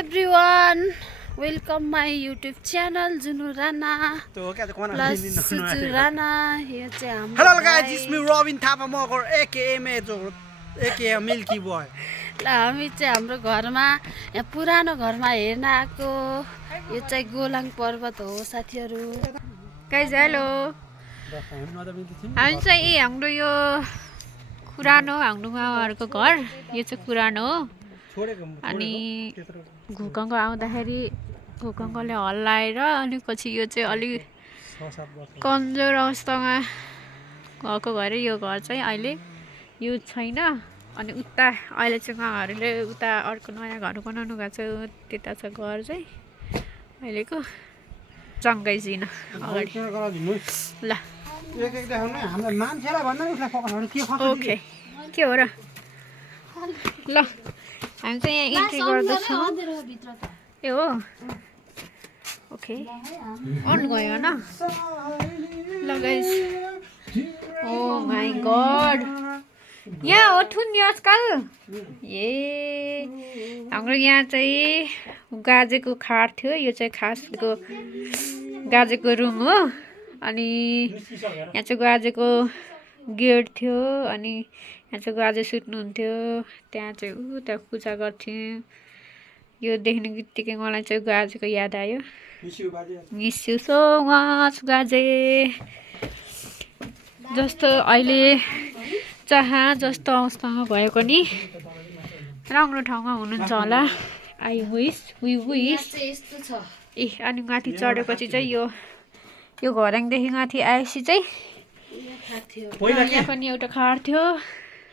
everyone, welcome my YouTube channel Junu Rana plus Suju Rana. यो चाहिँ हाम्रो Hello guys, it's me Robin Thapa Mogor aka Mejo aka Milky Boy. ल हामी चाहिँ हाम्रो घरमा यहाँ पुरानो घरमा हेर्न आएको यो चाहिँ गोलाङ पर्वत हो साथीहरु. गाइस हेलो हामी चाहिँ हाम्रो यो पुरानो हाम्रो मामाहरुको घर यो चाहिँ पुरानो हो अनि भूकम्प आउँदाखेरि भूकम्पले हल्लाएर अनि पछि यो चाहिँ अलि कमजोर अवस्थामा भएको भएर यो घर चाहिँ अहिले युज छैन अनि उता अहिले चाहिँ मामाहरुले उता अर्को नयाँ घर बनाउनु भएको छ त्यता छ घर चाहिँ अहिलेको जंगै छैन अगाडि ल हाम्रो मान्छेलाई भन्दा उसलाई फोकस के खस्छ ओके के हो र ल हामी चाहिँ यहाँ इन्ट्री गर्दैछौँ ए हो ओके अन गयो न ल गाइस ओ माय गॉड यहाँ हो ठुन आजकल ए हाम्रो यहाँ चाहिँ गाजेको खाट थियो यो चाहिँ खासको गाजेको रुम हो अनि यहाँ चाहिँ गाजेको गेट थियो अनि यहाँ चाहिँ गाजे सुत्नुहुन्थ्यो त्यहाँ चाहिँ त्यहाँ पूजा गर्थ्यौँ यो देख्ने बित्तिकै मलाई चाहिँ गाजेको याद आयो मिस यु सो मच गाजे जस्तो अहिले जहाँ जस्तो अवस्थामा भए पनि राम्रो ठाउँमा हुनुहुन्छ होला आई विश वी विश ए अनि माथि चढेपछि चाहिँ यो घरङदेखि माथि आएपछि चाहिँ यहाँ पनि एउटा खाट थियो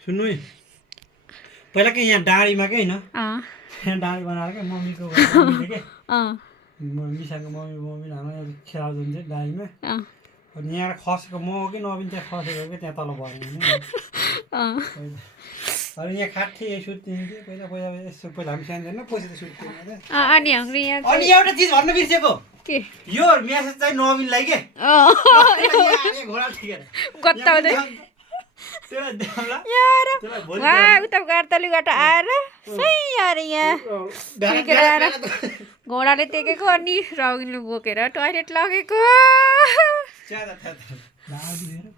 सुन्नु है पहिला के यहाँ डाँडीमा के हैन यहाँ डाँडी बनाएर के मम्मीको घरले के मिसाको मम्मी हाम्रो खेलाउँदै डाँडीमा अनि यहाँ खसेको म हो कि नवीन चाहिँ खसेको कि त्यहाँ तल भयो अनि यहाँ खाट थिए सुत्थ्यौँ पहिला पहिला यसो पहिला हामी सानो पछि त सुत्थ्यौँ अनि हाम्रो यहाँ अनि एउटा चिज भन्न बिर्सेको के यो मेसेज चाहिँ नवीनलाई के घोडा ठिकेर गत्ताउँदै यार वहाँ उता गाडतलीबाट आएर सही यार यहाँ टेकेर आएर घोडाले टेकेको अनि रौगिनले बोकेर टोयलेट लगेको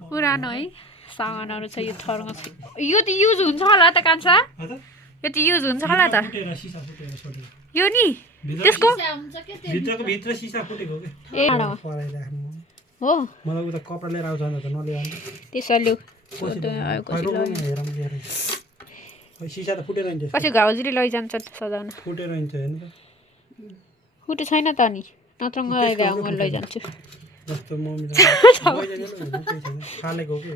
पुरानो है सामानहरू छ यो थरमा यो त युज हुन्छ होला त कान्छा यो त युज हुन्छ होला त यो नि त्यसको भित्र सिसा फुटेको के ए हो मलाई उता कपडा लिएर आउँछ भने त नल्याउनु त्यसले सिसा त फुटेर हिँड्छ पछि घाउजीले लैजान्छ सजाउन फुटेर हिँड्छ हेर्नु त फुटे छैन त नि नत्र म लैजान्छु जस्तो मम्मी फालेको हो कि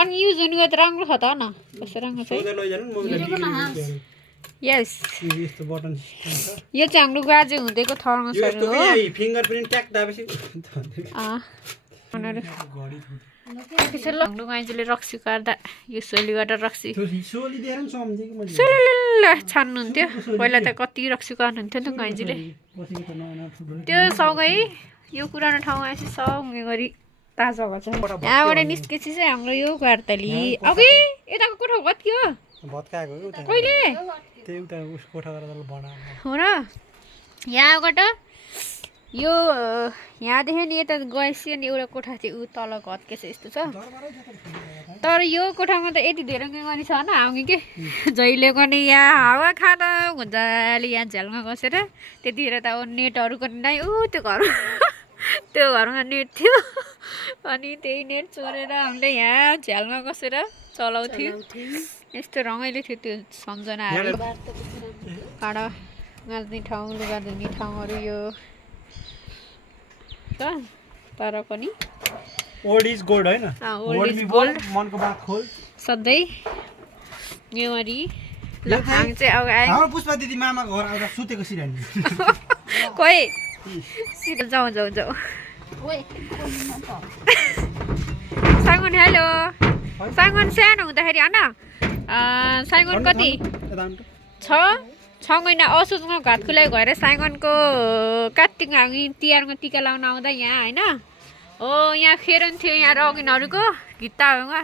अनि युज हुने त राम्रो छ त न कस्तो राम्रो छ सोधेर लैजानु मम्मीलाई यस यस्तो बटन सिस्टम छ यो चाहिँ हाम्रो गाजे हुँदैको थर्मसहरू हो फिङ्गरप्रिन्ट ट्याग दाबेपछि हाम्रो मान्छेले रक्सी काट्दा यो सोलीबाट रक्सी सोली दिएर पनि सम्झेको मैले छान्नुहुन्थ्यो पहिला त कति रक्सी काट्नुहुन्थ्यो नि त मान्छेले त्यो सँगै यो पुरानो ठाउँमा यसो सँगै गरी ताजा भएको छ यहाँबाट निस्केपछि चाहिँ हाम्रो यो घरतली अघि यताको कोठा कति हो भत्काएको हो उता कहिले त्यही उता उस कोठा गरेर बनाएको हो र यहाँबाट यो यहाँदेखि नि यता गएपछि अनि एउटा कोठा चाहिँ ऊ तल घत्केछ यस्तो छ तर यो कोठामा त यति धेरै गनी छ न हामी के जहिले पनि यहाँ हावा खान मजाले यहाँ झ्यालमा बसेर त्यतिखेर त अब नेटहरूको नै त्यो घर त्यो घरमा नेट थियो अनि त्यही नेट चोरेर हामीले यहाँ झ्यालमा बसेर चलाउँथ्यौँ यस्तो रमाइलो थियो त्यो सम्झनाहरू काँडा गाँच्ने ठाउँ लुगा धुने ठाउँहरू यो तर पनि ओल्ड इज गोल्ड हैन ओल्ड इज गोल्ड मनको बात खोल सधैँ मेमोरी ल हामी चाहिँ अब आए हाम्रो पुष्पा दिदी मामाको घर आउँदा सुतेको सिरानी खोइ सिधै जाउँ साइमन हेलो साइमन सानो हुँदाखेरि होइन साइमन कति 6 महिना असोजमा घात खुलाइ भएर साइमनको कार्तिकमा हामी तिहारमा टिका लाउन आउँदा यहाँ होइन हो यहाँ फेरन थियो यहाँ रगिनहरूको भित्ताहरूमा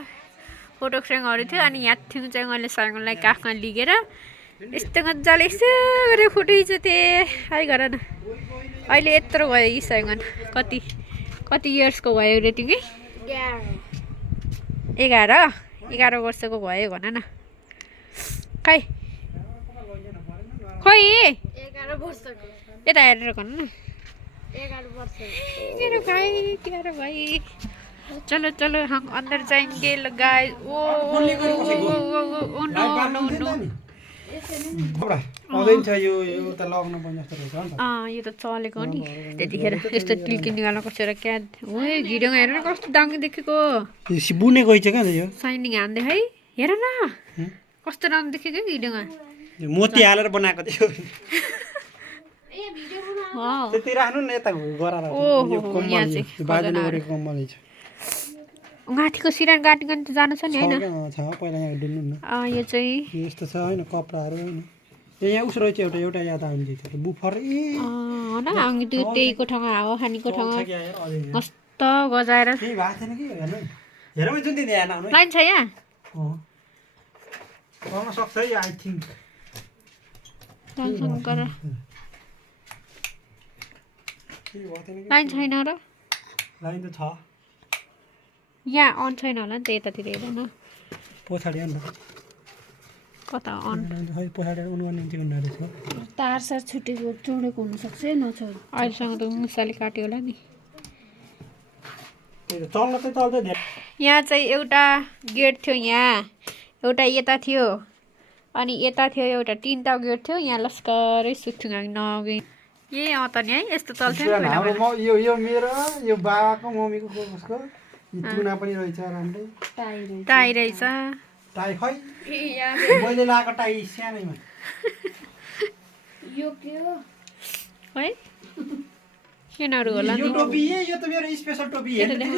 फोटो फ्रेमहरू थियो अनि यहाँ थियौँ चाहिँ मैले साइमनलाई काखमा लिगेर यस्तो मजाले यस्तो गरेर फोटो खिच्थेँ है गर न अहिले यत्रो भयो इसाइगन कति कति इयर्सको भयो रे तिमी 11 वर्षको भयो भन न खै खै 11 वर्षको यता हेरेर भन न 11 वर्ष मेरो भाइ प्यारो भाइ चलो चलो हम अंदर जाएंगे guys oh no no no आउँदैन छ यो त लग्न बन्द जस्तो रहेछ नि त यो त चलेको नि त्यतिखेर यस्तो टिल्की निकाल्न कसरी क्या ओए भिडियो हेर न कस्तो दामी देखेको यो बुने गइछ क्या यो साइनिङ हान्दै है हेर न कस्तो राम्रो देखेको भिडियोमा मोती हालेर बनाएको थियो वाउ त्यति राख्नु न यता गराएर यो कम्मल बाजुले गरेको कम्मल छ माथिको सिरान गार्डन त जानु छ नि हैन छ पहिला यहाँ डुल्नु न यो चाहिँ यस्तो छ हैन कपडाहरु हैन यहाँ उस रहेछ एउटा याद आउने छ बुफर ए हैन हामी त्यही कोठामा हावा खानीको ठाउँमा मस्त गजाएर के भएको छैन कि हेर्नु हेरौँ जुन दिन यहाँ आउनु लाइन छ यहाँ पाउन सक्छ है आई थिंक शङ्कर लाइन छैन र लाइन त छ यहाँ अन छैन होला नि त यतातिर हेर न पछाडि अन्त कता अन है पछाडि अन गर्ने चाहिँ रहेछ तार सार छुटेको चोडेको हुन सक्छ नछोड अहिलेसँग त मुसाले काट्यो होला नि चल्न चाहिँ चल्दै धेरै यहाँ चाहिँ एउटा गेट थियो यहाँ एउटा यता थियो अनि यता थियो एउटा तीनटा गेट थियो यहाँ लस्करै सुत्थ्यौँ हामी नगई ए त नि है यस्तो चल्थ्यो नि पहिला यो मेरो यो बाबाको मम्मीको उसको तुना पनि रहेछ राम्रै टाई रहेछ टाई खै मैले लगाएको टाई सानैमा यो के हो है किनहरु होला यो टोपी यो त मेरो स्पेशल टोपी हेर्नु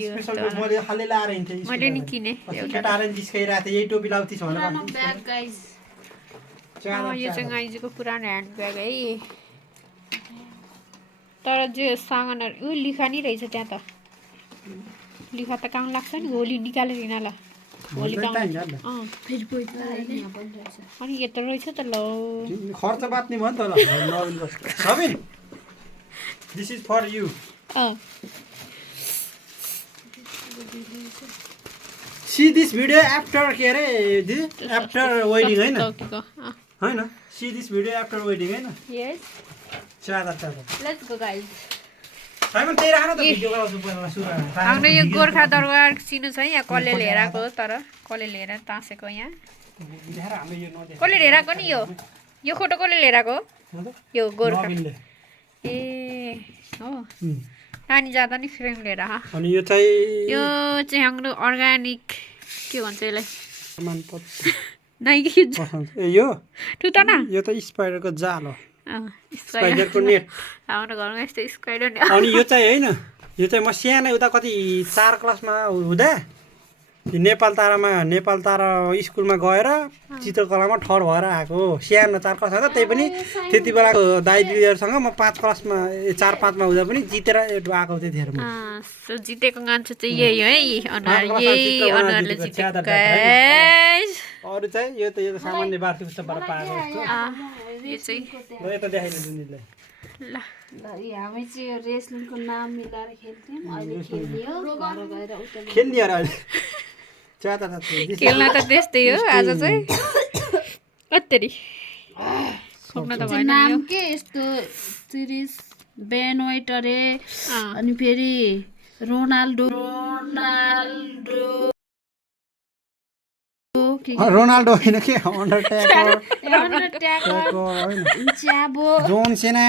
यो स्पेशल टोपी मैले खाली लाएर हिँड्थे मैले नि किने केटाले जिस्काइरहेको थिएँ यही टोपी लाउँथिस् भनेर ब्याग गाइस यो चाहिँ गाइजको पुरानो ह्यान्ड ब्याग है तर जो सामानहरू लिखा नि रहेछ त्यहाँ त लिखा त कहाँ लाग्छ नि होली निकालेर हिँड ल होली फेरि पैसा अनि यत्रो रहेछ त ल खर्च बाट्ने भयो नि त ल Sabin this is for you see this video after के अरे आफ्टर वेडिङ हैन हैन see this video after wedding हैन यस चादा लेट्स गो गाइस साइमन त्यही राख्न त भिडियो बनाउँछु पहिला सुरु हाम्रो यो गोर्खा दरबार सिनु छ यहाँ कसले लिएर आएको तर कसले लिएर तासेको यहाँ देखाएर हामीले यो नदेख कसले लिएर आएको नि यो फोटो कसले लिएर आएको यो गोर्खा ए हो नानी जाँदा नि फ्रेम लिएर अनि यो चाहिँ हाम्रो अर्ग्यानिक के भन्छ यसलाई प्रमाणपत्र नाइकी ए यो टुटा न यो त स्पाइडरको जाल हो स्पाइडरको नेट हाम्रो घरमा यस्तो स्पाइडर नि अनि यो चाहिँ हैन यो चाहिँ म सानै उता कति 4 क्लासमा हुँदा नेपाल तारा स्कुलमा गएर चित्रकलामा ठहर भएर आएको सानो 4 क्लास हुँदा त्यही पनि त्यति बेलाको दाइ दिदीहरूसँग म 5 क्लासमा 4-5 मा हुँदा पनि जितेर आएको त्यतिखेर म जितेको मान्छे चाहिँ यही है अनुहारले जितेको अरु चाहिँ यो त सामान्य वार्षिक उत्सवबाट पाएको यो चाहिँ ल यता देखाइदिनु दिदीलाई ल हामी चाहिँ रेस्लिङको नाम मिलाएर खेल्थ्यौँ अहिले खेल्ने हो घर गएर उता खेल्ने अहिले खेल्न त त्यस्तै हो आज चाहिँ अत्तेरी खोक्न त भएन नाम के यस्तो सिरिज बेन वाइट अरे अनि फेरि रोनाल्डो होइन के अन्डरटेकर च्याबो जोन सेना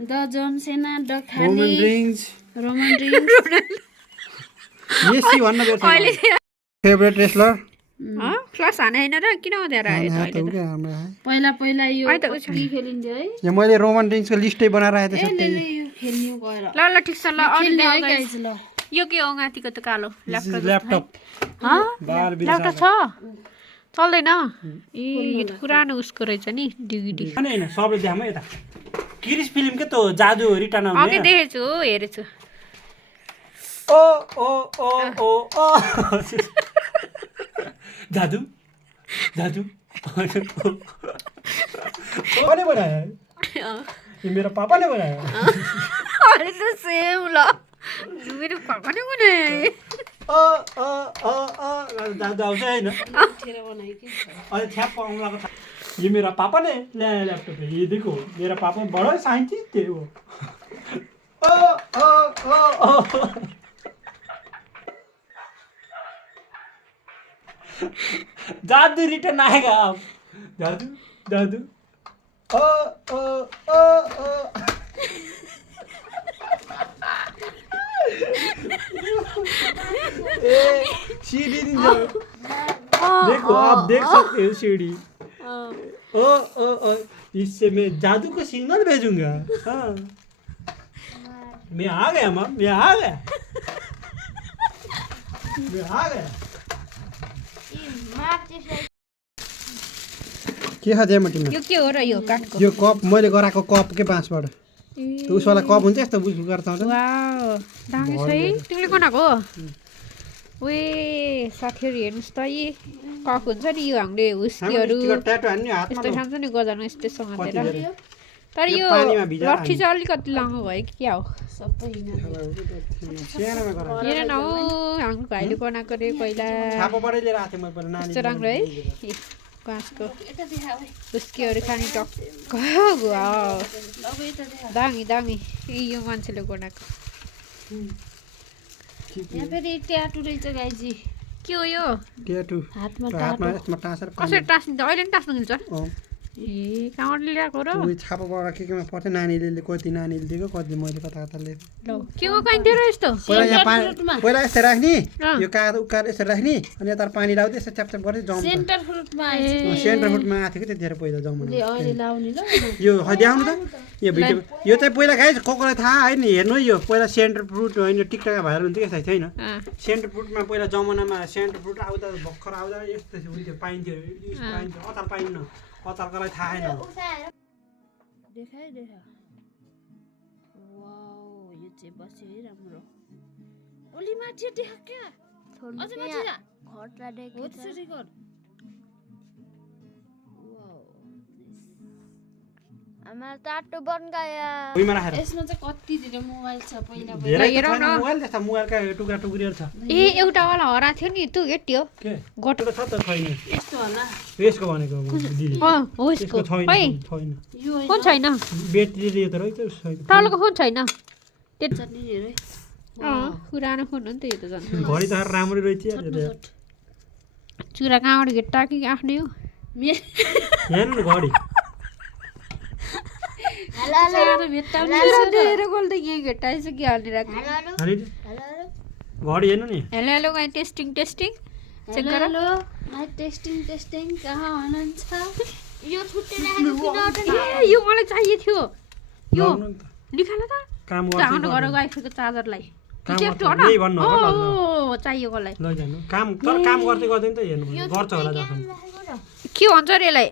द जोन सेना द रोमन रिङ्स मेसी भन्न पर्छ फेभरेट रेसलर क्लास हाने हैन र किन आउँदैन पहिला यो के खेलिन्थ्यो है यो मैले रोमन रिङ्सको लिस्टै बनाएर राखेको थिएँ खेल्नु गएर ल ठिक छ ल यो के हो गातीको त कालो ल्यापटप ल्यापटप छ चल्दैन ए यो त पुरानो उसको रहेछ नि डिभिडी हैन सबले देखाम यता किरिस फिल्म के त जादु रिटर्न आउने अघि देखेछु हेरेछु ओ जादु पापा ने बनाया है ये मेरा पापा ने बनाया है अरे तो सेम ल मेरो पापाले बनाए दादा आउँछ हैन अरे ठ्याप्प आउँलाको छ ये मेरा पापा ने ल्याया ल्यापटॉप है ये देखो मेरा पापा बड़ा साइंटिस्ट थे वो जादू रिटर्न आएगा अब जादू जादू सीढ़ी नहीं जाओ देखो आप देख सकते हो सीढ़ी इससे मैं जादू का सिग्नल भेजूंगा हाँ मैं आ गया माँ मैं आ गया के खाँदै म तिमीले यो के हो र यो काठको यो कप मैले गराएको कप के बाँसबाट त उसवाला कप हुन्छ यस्तो बुझ गर्छ वाउ दामी छ है तिमीले बनाएको हो ओए साथीहरु हेर्नुस् त यी कप हुन्छ नि यो हामीले हुस्कीहरु ट्याटु हान्ने हातमा यस्तो खान्छ नि गजानु यस्तो समातेर तर यो यो पानीमा भिजाएर लट्ठी चाहिँ अलिकति लामो भयो कि क्या हो सबै सानोमा गराएको हेर न हो हाम्रो भाइले बनाएको रे पहिला छापाबाटै लिएर आएको थिएँ मैले पहिला नानी यस्तो राम्रो है काँचको यता देखा ओइ हुस्कीहरु खाने टक्क वाउ अब यता देखा दामी दामी यो मान्छेले बनाएको यहाँ फेरि ट्याटु रहेछ गाइजी के हो यो ट्याटु हातमा हातमा टाटो यसमा टाँसेर कसरी टाँस्नु अहिले नि टाँस्नु मिल्छ अँ ए कहाँबाट ल्याएको र उयो छापाबाट केमा पर्थ्यो नानीले कति नानीले दिएको कति मैले कता कता लिएको ल के हो काइन थियो र यस्तो पहिला यहाँ फ्रुटमा। पानी पहिला यस्तो राख्ने अँ। यो कागज उकाएर यसरी राख्ने अनि यता पानी लाउँदै यसो च्यापच्याप गर्दै जम्छ सेन्टर फ्रुटमा आएछ सेन्टर फुटमा आएको थियो कि त्यतिखेर पहिला जमाउनु अहिले लाउने ल यो हदियाउनु त यो भिडियो यो चाहिँ पहिला गाइस कसलाई थाहा होइन हेर्नु है यो पहिला सेन्टर फ्रुट होइन टिकटक भाइरल हुन्थ्यो कि छैन अँ, सेन्टर फ्रुटमा पहिला जमानामा सेन्टर फ्रुट आउँदा भर्खर आउँदा यस्तो हुन्थ्यो पाइन्थ्यो पाइन्थ्यो अचार पाइन्न अचारकोलाई थाहा छैन देखाइ देखा वाउ यो चाहिँ बस्यो है राम्रो ओली माथि देखा क्या अझ माथि जा खतरा देखे हो त्यसरी गर वाउ हमारा टाटो बन गया भुइँमा राखेर यसमा चाहिँ कति धेरै मोबाइल छ पहिला धेरै हेरौँ छैन न। मोबाइल त्यस्ता मोबाइलका टुक्रा टुक्रीहरू छ ए एउटा वाला हरा थियो नि तँ हेट्यो के गट एउटा छ त छैन यस्तो होला यसको भनेको दिदी अँ हो यसको यसको छैन है छैन यो फोन छैन ब्याट्रीले त रहेछ छैन तलको फोन छैन चट्नी हेरे अँ पुरानो फोन हो नि त यो त झन् घडी त राम्रो रहेछ चुरा कहाँबाट घेट्टा कि आफ्नै हो हेर्नु न घडी चुरा दिएर गोल त यहीँ घेट्टाएछ कि हाल्ने राख घडी घडी हेर्नु नि हेलो हेलो गाई टेस्टिङ टेस्टिङ चेक गर हेलो माइ टेस्टिङ टेस्टिङ कहाँ हुनुहुन्छ यो छुट्टी राखेको किन ए यो मलाई चाहिएको थियो यो लाउनु नि त। निकाल त काम चाहनु गर्छ घर गाइफोको चार्जरलाई काम च्याप्टो गर्छ, हो यही भन्नु हो, न चाहियो कसलाई लैजानु काम तर काम गर्दै गर्दै नि त हेर्नु गर्छ होला जस्तो के भन्छ अरे यसलाई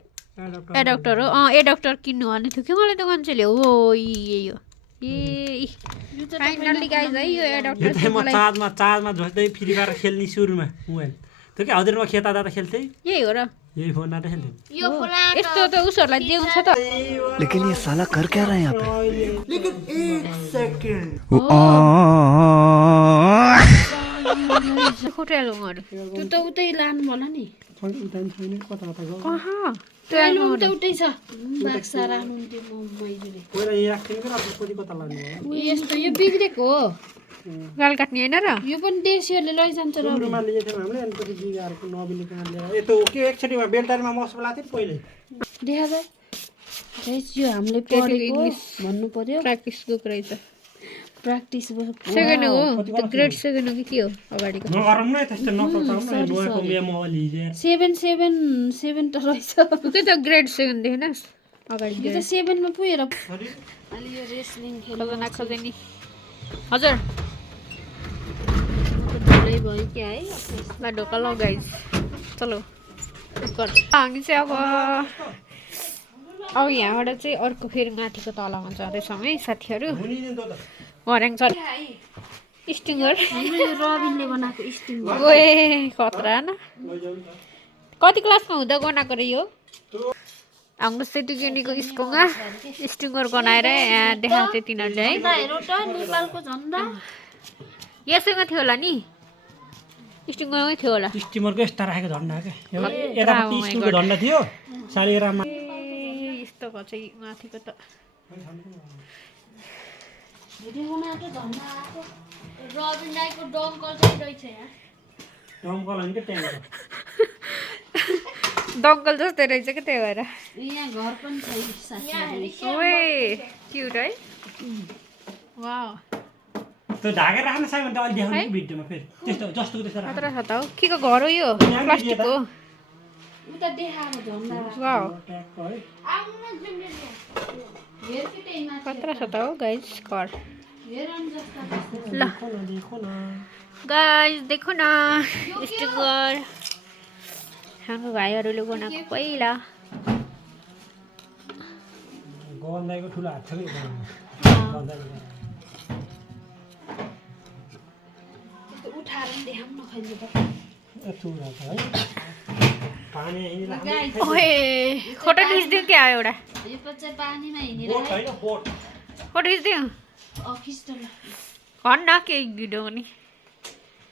एडप्टर हो अँ एडप्टर किन्नु भन्ने थियो कि मलाई त मान्छेले हो यो ए फाइनल्ली गाइज है यो यो एडप्टर चाहिँ म चार्जमा झस्दै फ्री फायर खेल्ने सुरुमा मोबाइल त्यो कि हजुरमा खेता दादा खेल्थेँ यही हो र यही फोनमा त खेल्थेँ यो पुरानो यस्तो त उसहरूलाई देउँछ त लेकिन ये साला कर क्या रहा है यहाँ पे खोटेलहरू त्यो त उतै लानु होला नि छैन कता कता गयो कहाँ त्यो अहिले त उतै छ बाक्सा राख्नुहुन्थ्यो मैले पहिला यहाँ राख्थेँ कि राख्नु कता लानु भयो यस्तो यो बिग्रेको हो गाल काट्ने होइन र यो पनि देशीहरूले लैजान्छ र सुरुमा लिएको थियौँ हामीले अनि पछि बिगारेको नबिने कहाँ लिएर यस्तो के एकचोटिमा बेलटारीमा मसला लगाएको थियो पहिले देखा जाए गाइस यो हामीले पढेको भन्नु पर्यो प्र्याक्टिसको रहेछ प्र्याक्टिस सेकेन्ड हो त्यो ग्रेड सेकेन्ड हो कि के हो अगाडिको नगरौँ न त्यस्तो नपचाउँ न नयाँको बिहा मोबाइल हिजो 7 त रहेछ त्यो त ग्रेड सेकेन्ड देखेन अगाडि यो त 7 मा पुगेर सरी अलि यो रेस्लिङ खजना खजनी हजुर खेल्दै भयो क्या है ल ढोका ल गाइज चलो हामी चाहिँ अब यहाँबाट चाहिँ अर्को फेरि माथिको तलामा जाँदैछौँ है साथीहरू हुने नि त हर्याङ छ स्टिङ्गर हाम्रो यो रबिनले बनाएको स्टिङ गए खतरा न लैजाउँ त कति क्लासमा हुँदा गनाएको रे यो हाम्रो सेतुकेनीको स्कुलमा स्टिङ्गर गनाएर यहाँ देखाउँथे तिनीहरूले है हेरौ त नेपालको झन्डा यसैमा थियो होला नि स्टिङ्गरमै थियो होला स्टिमरको यस्ता राखेको झन्डा क्या यतापट्टि स्कुलको झन्डा थियो सालिग्राममा यस्तो भएको चाहिँ माथिको त भिडियोमा त झन्डा आएको रबिन राईको डङ्कल चाहिँ रहेछ यहाँ डङ्कल होइन कि ट्याङ्क दङ्कल जस्तै रहेछ क्या त्यही भएर यहाँ घर पनि छ साथीहरु ओए क्युट है वाउ त्यो ढाकेर राख्न साइमन त अलि देखाउनु भिडियोमा फेरि त्यस्तो जस्तो त्यस्तो राख्नु खतरा छ त हौ के को घर हो यो प्लास्टिकको उता देखाएको झन्डा वाउ ट्यागको है हेर कि त्यही माथि खतरा छ त हौ गाइज घर हेर अनि जस्ता ल देखो न गाइज देखो न स्टिङ्गर हाम्रो भाइहरूले बनाएको पहिला गन्दाइको ठुलो हात छ कि गन्दाइको उठाएर नि देखाउँ न खैले त ठुलो छ है पानी ओए फोटो खिच्दिउँ क्या एउटा यो पछि पानीमा हिँडेर बोट होइन बोट फोटो खिच्दिउँ अफिस्टल भन्न केही भिडियो पनि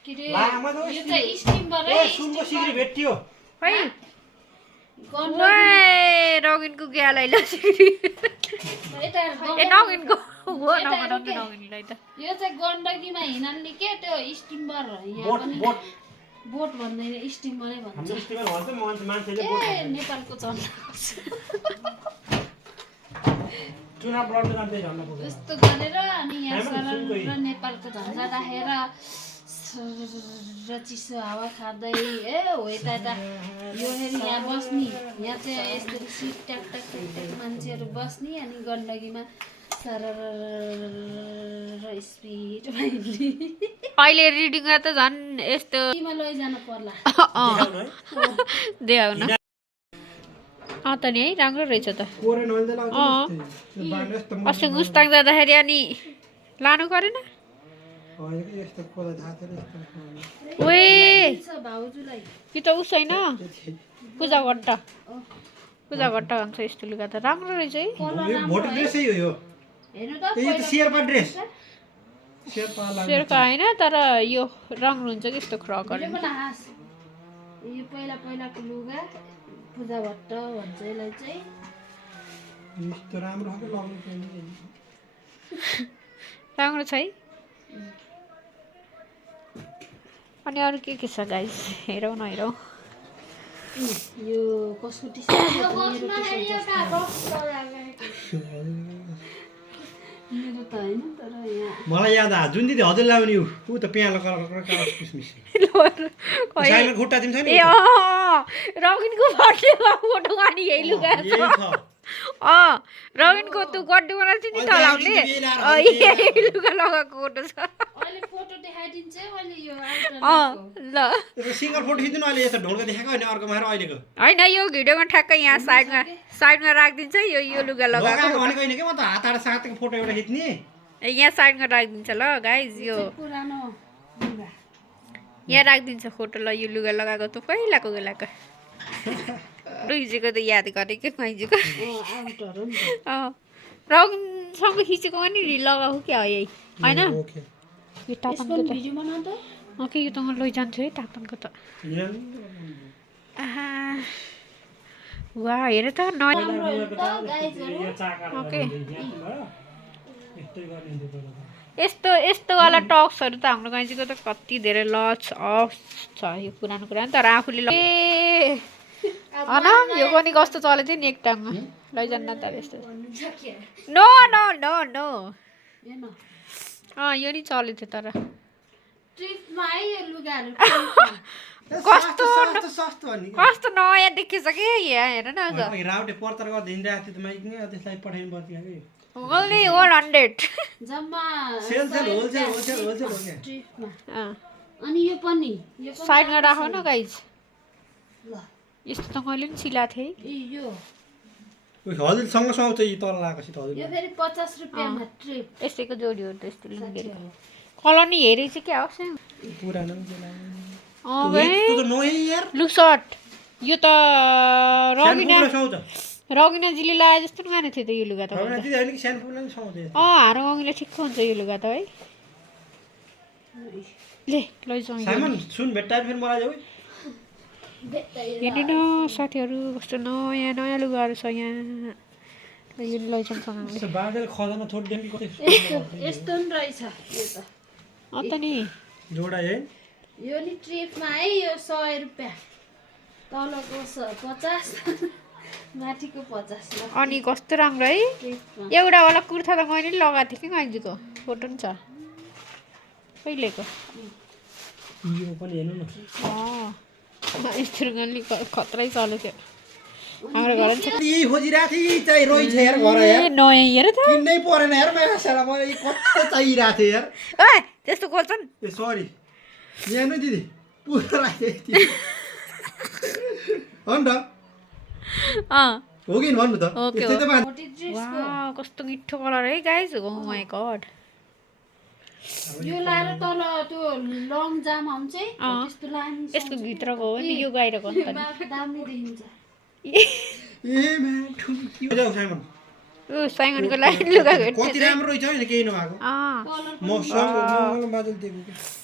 के रे लामा त यो चाहिँ स्टिमबाटै ए सुनको सिक्री भेट्टियो खै गन ओए रगिनको ग्यालाई ल यता ए नगिनको हो नगनाउँदै नगिनलाई त यो चाहिँ गण्डकीमा हिँड्ने के त्यो स्टिमबर यहाँ बोट पनि बोट बोट भन्दैन स्टिमरै भन्छ हाम्रो स्टिमर भन्छ मान्छेले बोट ए नेपालको झन्डा चुनाव लड्न जान्छ झन्डा बोकेर यस्तो गरेर अनि यहाँ सरर नेपालको झन्डा राखेर र चिसो हावा खाँदै ए हो यता यता यो फेरि यहाँ बस्ने यहाँ चाहिँ यस्तो सिट ट्याक ट्याक ट्याक ट्याक मान्छेहरू बस्ने अनि गण्डकीमा सरर स्पिडमा हिँड्ने अहिले रिडिङमा त झन् यस्तो लैजानु पर्ला देखाउन त नि है राम्रो रहेछ त कोरे नहिले अस्ति मुस्ताङ जाँदाखेरि अनि लानु परेन यस्तो कोला थाहा छैन ओए भाउजूलाई कि त उस होइन पूजा भट्ट भन्छ यस्तो लुगा त राम्रो रहेछ है भोट ड्रेसै हो यो हेर्नु त यो त शेर्पा ड्रेस शेर्पा शेर्पा होइन तर यो राम्रो हुन्छ कि यस्तो फ्रकहरू यो पहिलाको लुगा पूजा भट्ट भन्छ यसलाई चाहिँ यस्तो राम्रो खालको लाउनु पर्ने राम्रो छ है अनि अरू के छ गाइस हेरौँ नहेरौँ यो कसको टी-सर्ट मेरो त होइन तर यहाँ मलाई याद आयो जुन दिदी हजुर लाउने ऊ त पियालो कलर किसमिस साइमा खुट्टा दिन्छ नि ए रगिनको बर्थडेमा फोटो अनि यही लुगा छ रगिनको तँ बर्थडे बनाउँछ नि त लाउने यही लुगा लगाएको फोटो छ अहिले फोटो देखाइदिन्छ अहिले यो ल सिङ्गल फोटो खिच्नु अहिले यस्तो ढोल्का देखाएको होइन अर्को मार अहिलेको होइन यो भिडियोमा ठ्याक्कै यहाँ साइडमा राखिदिन्छ यो लुगा लगाएको भनेको होइन कि म त हात हात साथको फोटो एउटा खिच्ने यहाँ साइडमा राखिदिन्छ ल गाइज यो पुरानो लुगा यहाँ राखिदिन्छ फोटो ल यो लुगा लगाएको त पहिलाको बेलाको रुइजीको त याद गरेको खुवाइजीको आउटहरू नि रङसँग खिचेको पनि लगाएको क्या हो यही होइन यो टापनको त भिडियो बनाउ त के यो त म लैजान्छु है टापनको त वा हेर त ओके यस्तो वाला टक्सहरू त हाम्रो गाइजीको त कति धेरै लच अफ छ यो पुरानो कुरा तर आफूले यो पनि कस्तो चलेको थियो नि एक टाइममा लैजान्न त यस्तो नो नो नो नो यो नि चलेको थियो तर ट्रिपमा है यो लुगाहरू कस्तो नयाँ देखिन्छ कि यहाँ हेर न राउटे पर्तर गर्दा हिँडिरहेको थियो त माइक नै त्यसलाई पठाइनु पर्थ्यो कि ओन्ली 100 जम्मा होलसेल हो क्या ट्रिपमा अनि यो पनि साइडमा राखौ न गाइज ल यस्तो त मैले पनि सिलाएको थिएँ यो हजुरसँग सुहाउँछ यी तल लगाएको छ हजुर यो फेरि 50 रुपैयाँमा ट्रिप यस्तैको जोडी हो त यस्तो लुङ्गेर कलर नि हेरे चाहिँ क्या होस् पुरानो लुक सर्ट यो त सानो सुहाउँछ रगिनाजीले लाए जस्तो माने थियो त यो लुगा त रविना दिदी अहिले कि सानो फुलले सुहाउँछ हारो गङ्गीले ठिक्क हुन्छ यो लुगा त है ले लैजाउँ साइमन सुन भेट्टा फेरि मलाई जाऊ हेर्नु न साथीहरू कस्तो नयाँ नयाँ लुगाहरू छ यहाँ यो लैजाउँ सँगले बादल खजाना छोड्दै यस्तो नि रहेछ यो त अन्त नि जोडा है यो नि ट्रिपमा है यो 100 रुपियाँ तलको 50 माथिको 50 अनि कस्तो राम्रो है ट्रिपमा एउटा वाला कुर्ता त मैले नि लगाएको थिएँ कि माइजूको फोटो नि छ कहिलेको यो पनि हेर्नु न स्टुर्गनले खत्रै चलेको थियो हाम्रो घर नि छ यही खोजिरहेको थिएँ चाहिँ रोइछ यार घर यार नयाँ हेर त किन्नै परेन यार मेरो साला मलाई कस्तो चाहिरहेको थियो यार ए त्यस्तो खोल्छन् ए सरी यहाँ नै दिदी पुरा राखेको थिएँ हो नि त हो कि भन्नु त ओके त्यस्तै त मान्छे मोटी ड्रेसको वाउ कस्तो मिठो कलर है गाइस ओ माय गॉड यो लाएर तल त्यो लङ जामा हुन्छ है त्यस्तो लानु यसको भित्रको हो नि यो बाहिरको अन्त नि दामी देखिन्छ ए म्याम ठुलो जाऊ साइमन ओ साइमनको लागि लुगा भेट्छ कति राम्रो रहेछ हैन केही नभएको म सँग बादल दिएको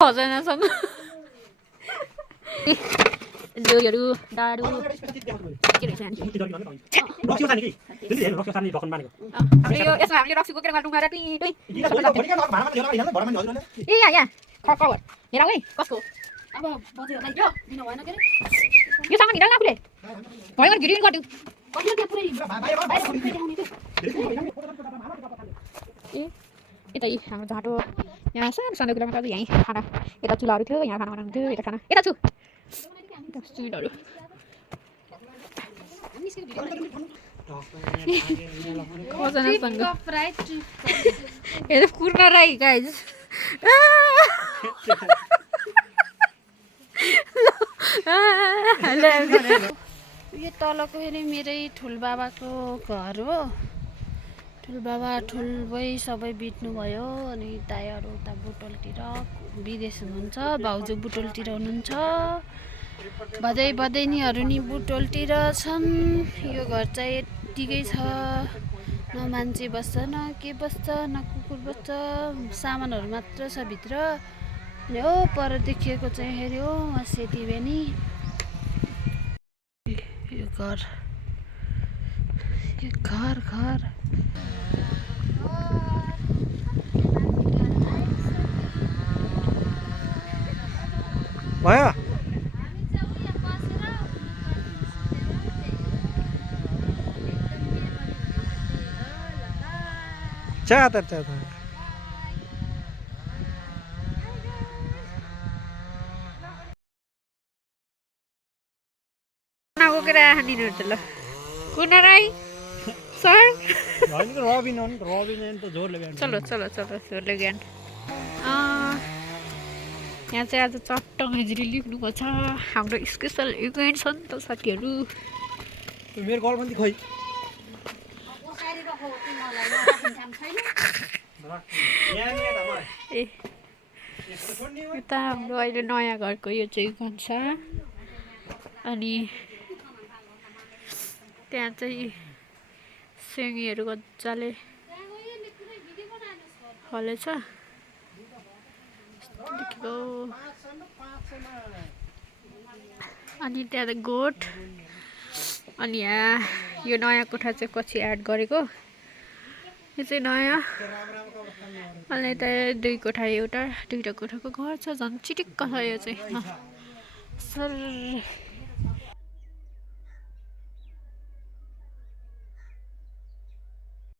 खजनासँग जोहरू दारू के रहेछ अनि रक्सी खाने कि दिदी हेर्नु रक्सी खाने ढकन बानेको यो यसमा हामीले रक्सी बोकेर गएर टुङ्गा टुई टुई ए यहाँ कवर हेर है कसको अब बज्यो होला यो दिन भएन के यो सामान हिँड्न आफूले भयो भने गिरिङ गरिदिउँ कहिले त्यहाँ पुरै ए यता हाम्रो झाटो यहाँ सानो सानो किलोमिटर यहीँ खाना यता चुलाहरू थियो यहाँ खाना बनाउँथ्यो यता खाना यता छु स्टिलहरू खजनासँग हेर कुर्न राई गाइज यो तलको हेरे मेरै ठुलबाबाको घर हो ठुलबाबा ठुलबै सबै बित्नुभयो अनि दाइहरू उता बुटोलतिर विदेश हुनुहुन्छ भाउजू बुटोलतिर हुनुहुन्छ भदैनीहरू नि बुटोलतिर छन् यो घर चाहिँ यत्तिकै छ न मान्छे बस्छ न के बस्छ न कुकुर बस्छ सामानहरू मात्र छ भित्र अनि हो पर देखिएको चाहिँ हेऱ्यो वहाँ सेती बेनी यो घर भयो चाहता बोकेर हानिनु त ल कुन राई सर रबिन त जोरले बिहान चलो जोरले ज्ञान यहाँ चाहिँ आज चट्ट हाजिरी लेख्नुको छ हाम्रो स्पेसल इभेन्ट छ नि त साथीहरू मेरो गर्लफ्रेन्ड खोइ ए यता हाम्रो अहिले नयाँ घरको यो चाहिँ भान्सा अनि त्यहाँ चाहिँ सिँगीहरू मजाले हलेछ अनि त्यहाँ त गोठ अनि यहाँ यो नयाँ कोठा चाहिँ पछि एड गरेको यो चाहिँ नयाँ अनि यता 2 कोठा एउटा 2टा कोठाको घर छ झन् चिटिक्क छ यो चाहिँ सर